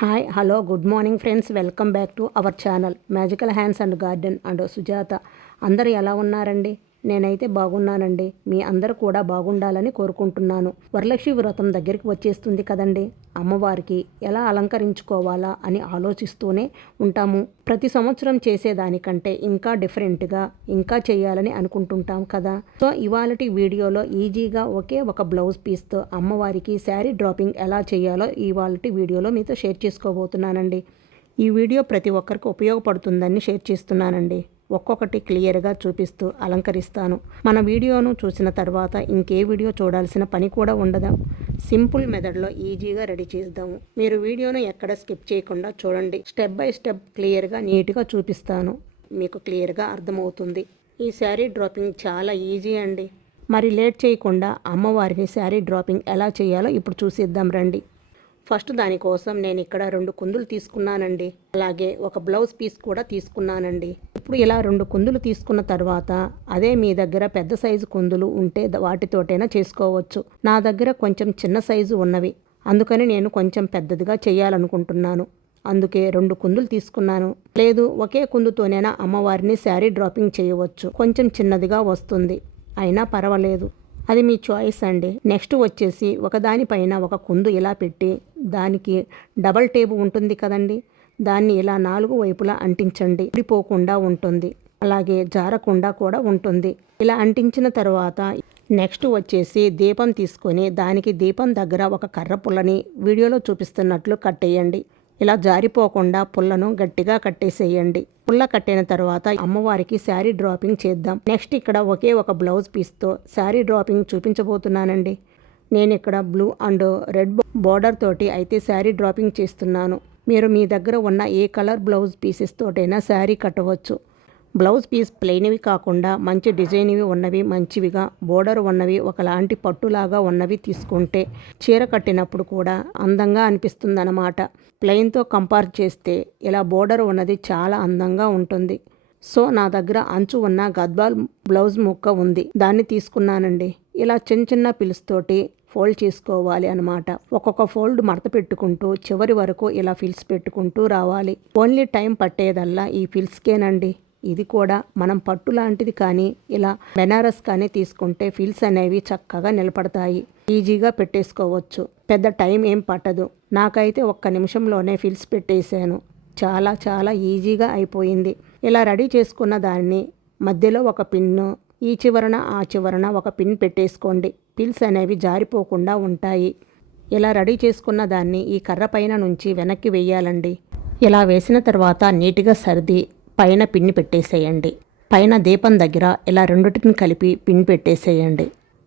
Hi hello good morning friends welcome back to our channel magical hands and garden and Sujatha అందరూ ఎలా ఉన్నారండి? నేనైతే బాగున్నానండి. మీ అందరూ కూడా బాగుండాలని కోరుకుంటున్నాను. వరలక్ష్మి వ్రతం దగ్గరికి వచ్చేస్తుంది కదండి. అమ్మవారికి ఎలా అలంకరించుకోవాలా అని ఆలోచిస్తూనే ఉంటాము. ప్రతి సంవత్సరం చేసేదానికంటే ఇంకా డిఫరెంట్గా ఇంకా చేయాలని అనుకుంటుంటాం కదా. సో ఇవాళటి వీడియోలో ఈజీగా ఒకే ఒక బ్లౌజ్ పీస్తో అమ్మవారికి శారీ డ్రాపింగ్ ఎలా చేయాలో ఇవాళటి వీడియోలో మీతో షేర్ చేసుకోబోతున్నానండి. ఈ వీడియో ప్రతి ఒక్కరికి ఉపయోగపడుతుందని షేర్ చేస్తున్నానండి. ఒక్కొక్కటి క్లియర్గా చూపిస్తూ అలంకరిస్తాను. మన వీడియోను చూసిన తర్వాత ఇంకే వీడియో చూడాల్సిన పని కూడా ఉండదు. సింపుల్ మెథడ్లో ఈజీగా రెడీ చేద్దాము. మీరు వీడియోను ఎక్కడ స్కిప్ చేయకుండా చూడండి. స్టెప్ బై స్టెప్ క్లియర్గా నీట్గా చూపిస్తాను. మీకు క్లియర్గా అర్థమవుతుంది. ఈ శారీ డ్రాపింగ్ చాలా ఈజీ అండి. మరి లేట్ చేయకుండా అమ్మవారిని శారీ డ్రాపింగ్ ఎలా చేయాలో ఇప్పుడు చూసేద్దాం రండి. ఫస్ట్ దానికోసం నేను ఇక్కడ రెండు కుందులు తీసుకున్నానండి. అలాగే ఒక బ్లౌజ్ పీస్ కూడా తీసుకున్నానండి. ఇప్పుడు ఇలా రెండు కుందులు తీసుకున్న తర్వాత అదే మీ దగ్గర పెద్ద సైజు కుందులు ఉంటే వాటితోటైనా చేసుకోవచ్చు. నా దగ్గర కొంచెం చిన్న సైజు ఉన్నవి. అందుకని నేను కొంచెం పెద్దదిగా చేయాలనుకుంటున్నాను. అందుకే రెండు కుందులు తీసుకున్నాను. లేదు ఒకే కుందుతోనైనా అమ్మవారిని శారీ డ్రాపింగ్ చేయవచ్చు. కొంచెం చిన్నదిగా వస్తుంది. అయినా పర్వాలేదు. అది మీ చాయిస్ అండి. నెక్స్ట్ వచ్చేసి ఒకదానిపైన ఒక కుందు ఇలా పెట్టి దానికి డబల్ టేబు ఉంటుంది కదండి. దాన్ని ఇలా నాలుగు వైపులా అంటించండి. ఊడిపోకుండా ఉంటుంది. అలాగే జారకుండా కూడా ఉంటుంది. ఇలా అంటించిన తర్వాత నెక్స్ట్ వచ్చేసి దీపం తీసుకొని దానికి దీపం దగ్గర ఒక కర్ర పుల్లని వీడియోలో చూపిస్తున్నట్లు కట్టేయండి ఇలా జారిపోకుండా పుల్లను గట్టిగా కట్టేసేయండి. పుల్ల కట్టిన తర్వాత అమ్మవారికి శారీ డ్రాపింగ్ చేద్దాం. నెక్స్ట్ ఇక్కడ ఒకే ఒక బ్లౌజ్ పీస్తో శారీ డ్రాపింగ్ చూపించబోతున్నానండి. నేను ఇక్కడ బ్లూ అండ్ రెడ్ బోర్డర్ తోటి అయితే శారీ డ్రాపింగ్ చేస్తున్నాను. మీరు మీ దగ్గర ఉన్న ఏ కలర్ బ్లౌజ్ పీసెస్ తోటైనా శారీ కట్టవచ్చు. బ్లౌజ్ పీస్ ప్లెయిన్వి కాకుండా మంచి డిజైన్వి ఉన్నవి మంచివిగా బోర్డర్ ఉన్నవి ఒకలాంటి పట్టులాగా ఉన్నవి తీసుకుంటే చీర కట్టినప్పుడు కూడా అందంగా అనిపిస్తుందన్నమాట. ప్లెయిన్తో కంపేర్ చేస్తే ఇలా బోర్డర్ ఉన్నది చాలా అందంగా ఉంటుంది. సో నా దగ్గర అంచు ఉన్న గద్వాల్ బ్లౌజ్ ముక్క ఉంది. దాన్ని తీసుకున్నానండి. ఇలా చిన్న చిన్న పిలుస్తోటి ఫోల్డ్ చేసుకోవాలి అనమాట ఒక్కొక్క ఫోల్డ్ మడత పెట్టుకుంటూ చివరి వరకు ఇలా ఫిల్స్ పెట్టుకుంటూ రావాలి. ఓన్లీ టైం పట్టేదల్లా ఈ ఫిల్స్కేనండి. ఇది కూడా మనం పట్టు లాంటిది కానీ ఇలా బెనారస్ కానీ తీసుకుంటే ఫిల్స్ అనేవి చక్కగా నిలబడతాయి. ఈజీగా పెట్టేసుకోవచ్చు. పెద్ద టైం ఏం పట్టదు. నాకైతే ఒక్క నిమిషంలోనే ఫిల్స్ పెట్టేశాను. చాలా చాలా ఈజీగా అయిపోయింది. ఇలా రెడీ చేసుకున్న దాన్ని మధ్యలో ఒక పిన్ను ఈ చివరన ఆ చివరన ఒక పిన్ పెట్టేసుకోండి. పిల్స్ అనేవి జారిపోకుండా ఉంటాయి. ఇలా రెడీ చేసుకున్న దాన్ని ఈ కర్ర పైన నుంచి వెనక్కి వేయాలండి. ఇలా వేసిన తర్వాత నీట్గా సర్ది పైన పిన్ని పెట్టేసేయండి. పైన దీపం దగ్గర ఇలా రెండిటిని కలిపి పిన్ పెట్టేసేయండి.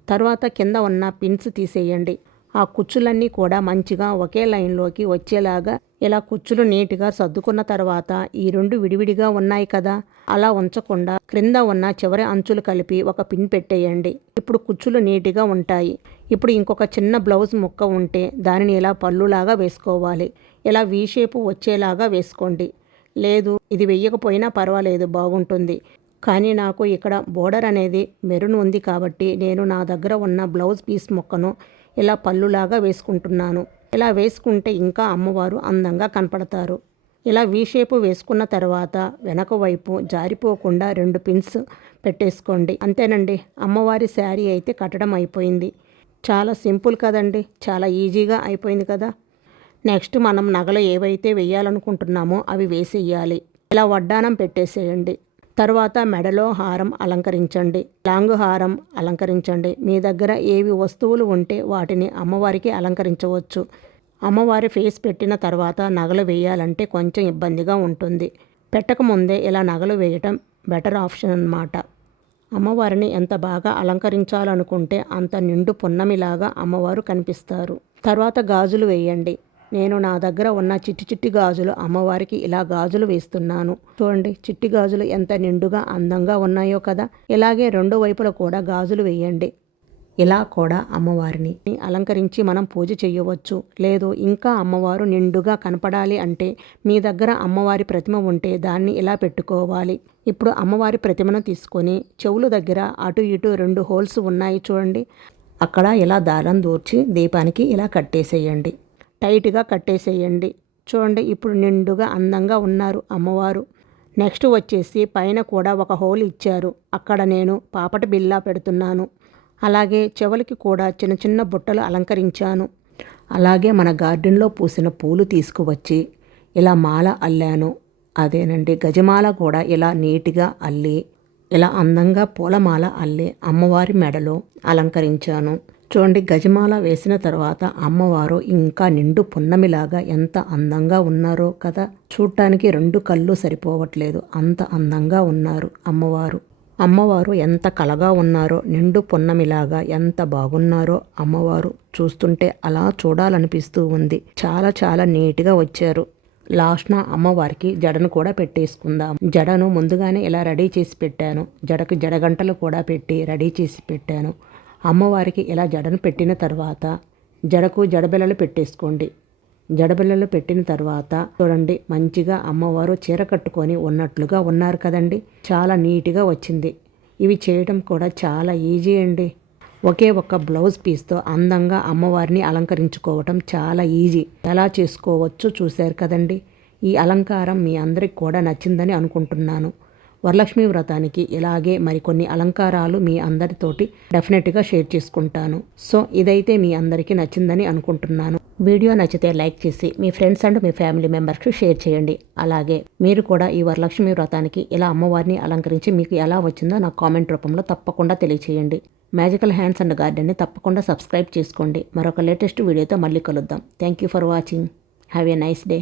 తర్వాత కింద ఉన్న పిన్స్ తీసేయండి. ఆ కుచ్చులన్నీ కూడా మంచిగా ఒకే లైన్లోకి వచ్చేలాగా ఇలా కుచ్చులు నీట్గా సర్దుకున్న తర్వాత ఈ రెండు విడివిడిగా ఉన్నాయి కదా అలా ఉంచకుండా క్రింద ఉన్న చివరి అంచులు కలిపి ఒక పిన్ పెట్టేయండి. ఇప్పుడు కుచ్చులు నీట్గా ఉంటాయి. ఇప్పుడు ఇంకొక చిన్న బ్లౌజ్ ముక్క ఉంటే దానిని ఇలా పళ్ళులాగా వేసుకోవాలి. ఇలా వీ షేపు వచ్చేలాగా వేసుకోండి. లేదు ఇది వెయ్యకపోయినా పర్వాలేదు బాగుంటుంది. కానీ నాకు ఇక్కడ బోర్డర్ అనేది మెరున్ ఉంది కాబట్టి నేను నా దగ్గర ఉన్న బ్లౌజ్ పీస్ మొక్కను ఇలా పళ్ళులాగా వేసుకుంటున్నాను. ఇలా వేసుకుంటే ఇంకా అమ్మవారు అందంగా కనపడతారు. ఇలా వీ షేపు వేసుకున్న తర్వాత వెనక వైపు జారిపోకుండా రెండు పిన్స్ పెట్టేసుకోండి. అంతేనండి అమ్మవారి శారీ అయితే కట్టడం అయిపోయింది. చాలా సింపుల్ కదండి చాలా ఈజీగా అయిపోయింది కదా. నెక్స్ట్ మనం నగలు ఏవైతే వేయాలనుకుంటున్నామో అవి వేసేయాలి. ఇలా వడ్డానం పెట్టేసేయండి. తర్వాత మెడలో హారం అలంకరించండి. లాంగ్ హారం అలంకరించండి. మీ దగ్గర ఏవి వస్తువులు ఉంటే వాటిని అమ్మవారికి అలంకరించవచ్చు. అమ్మవారి ఫేస్ పెట్టిన తర్వాత నగలు వేయాలంటే కొంచెం ఇబ్బందిగా ఉంటుంది. పెట్టకముందే ఇలా నగలు వేయటం బెటర్ ఆప్షన్ అన్నమాట. అమ్మవారిని ఎంత బాగా అలంకరించాలనుకుంటే అంత నిండు పున్నమిలాగా అమ్మవారు కనిపిస్తారు. తర్వాత గాజులు వేయండి. నేను నా దగ్గర ఉన్న చిట్టి చిట్టి గాజులు అమ్మవారికి ఇలా గాజులు వేస్తున్నాను. చూడండి చిట్టి గాజులు ఎంత నిండుగా అందంగా ఉన్నాయో కదా. ఇలాగే రెండు వైపులా కూడా గాజులు వేయండి. ఇలా కూడా అమ్మవారిని అలంకరించి మనం పూజ చేయవచ్చు. లేదు ఇంకా అమ్మవారు నిండుగా కనపడాలి అంటే మీ దగ్గర అమ్మవారి ప్రతిమ ఉంటే దాన్ని ఇలా పెట్టుకోవాలి. ఇప్పుడు అమ్మవారి ప్రతిమను తీసుకొని చెవుల దగ్గర అటు ఇటు రెండు హోల్స్ ఉన్నాయి చూడండి. అక్కడ ఇలా దారం దూర్చి దీపానికి ఇలా కట్టేసేయండి. టైట్గా కట్టేసేయండి. చూడండి ఇప్పుడు నిండుగా అందంగా ఉన్నారు అమ్మవారు. నెక్స్ట్ వచ్చేసి పైన కూడా ఒక హోల్ ఇచ్చారు. అక్కడ నేను పాపట బిల్లా పెడుతున్నాను. అలాగే చెవులకి కూడా చిన్న చిన్న బుట్టలు అలంకరించాను. అలాగే మన గార్డెన్లో పూసిన పూలు తీసుకువచ్చి ఇలా మాల అల్లాను. అదేనండి గజమాల కూడా ఇలా నీట్గా అల్లి ఇలా అందంగా పూలమాల అల్లి అమ్మవారి మెడలో అలంకరించాను. చూడండి గజమాల వేసిన తర్వాత అమ్మవారు ఇంకా నిండు పున్నమిలాగా ఎంత అందంగా ఉన్నారో కదా. చూడటానికి రెండు కళ్ళు సరిపోవట్లేదు. అంత అందంగా ఉన్నారు అమ్మవారు. అమ్మవారు ఎంత కలగా ఉన్నారో నిండు పున్నమిలాగా ఎంత బాగున్నారో అమ్మవారు చూస్తుంటే అలా చూడాలనిపిస్తూ ఉంది. చాలా చాలా నీట్గా వచ్చారు. లాస్ట్న అమ్మవారికి జడను కూడా పెట్టేసుకుందాం. జడను ముందుగానే ఇలా రెడీ చేసి పెట్టాను. జడకు జడగంటలు కూడా పెట్టి రెడీ చేసి పెట్టాను. అమ్మవారికి ఇలా జడను పెట్టిన తర్వాత జడకు జడబిళ్ళలు పెట్టేసుకోండి. జడబిళ్ళలు పెట్టిన తర్వాత చూడండి మంచిగా అమ్మవారు చీర కట్టుకొని ఉన్నట్లుగా ఉన్నారు కదండి. చాలా నీట్గా వచ్చింది. ఇవి చేయడం కూడా చాలా ఈజీ అండి. ఒకే ఒక్క బ్లౌజ్ పీస్తో అందంగా అమ్మవారిని అలంకరించుకోవటం చాలా ఈజీ. ఎలా చేసుకోవచ్చో చూశారు కదండి. ఈ అలంకారం మీ అందరికి కూడా నచ్చిందని అనుకుంటున్నాను. వరలక్ష్మి వ్రతానికి ఇలాగే మరికొన్ని అలంకారాలు మీ అందరితోటి డెఫినెట్గా షేర్ చేసుకుంటాను. సో ఇదైతే మీ అందరికీ నచ్చిందని అనుకుంటున్నాను. వీడియో నచ్చితే లైక్ చేసి మీ ఫ్రెండ్స్ అండ్ మీ ఫ్యామిలీ మెంబర్స్కి షేర్ చేయండి. అలాగే మీరు కూడా ఈ వరలక్ష్మి వ్రతానికి ఇలా అమ్మవారిని అలంకరించి మీకు ఎలా వచ్చిందో నాకు కామెంట్ రూపంలో తప్పకుండా తెలియచేయండి. మ్యాజికల్ హ్యాండ్స్ అండ్ గార్డెన్ని తప్పకుండా సబ్స్క్రైబ్ చేసుకోండి. మరొక లేటెస్ట్ వీడియోతో మళ్ళీ కలుద్దాం. Thank you for watching. Have a nice day.